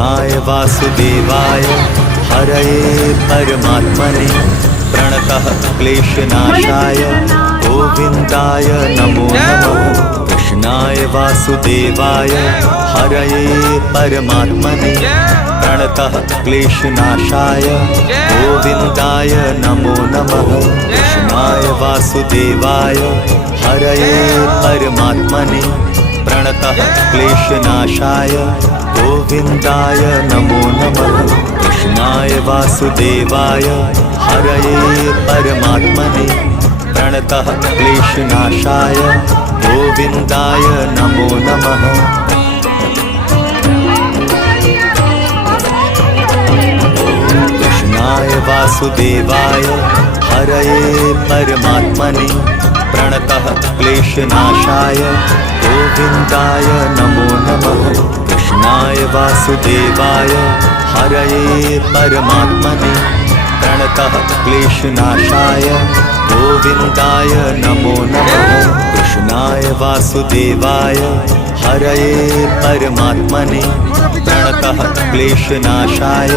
कृष्णाय वासुदेवाय हरये परमात्मने प्रणतः क्लेशनाशाय गोविन्दाय नमो नमः। कृष्णाय वासुदेवाय हरये परमात्मने प्रणतः क्लेशनाशाय गोविन्दाय नमो नमः। कृष्णाय वासुदेवाय हरये परमात्मने प्रणतः क्लेशनाशाय गोविन्दाय नमो नमः। कृष्णाय वासुदेवाय हरये परमात्मने प्रणतः क्लेशनाशाय गोविन्दाय नमो नमः। कृष्णाय वासुदेवाय हरये परमात्मने प्रणतः क्लेशनाशाय गोविन्दाय नमो नमः। कृष्णाय वासुदेवाय हरये परमात्मने प्रणतः क्लेशनाशाय गोविन्दाय नमो नमः। कृष्णाय वासुदेवाय हरये परमात्मने प्रणतः क्लेशनाशाय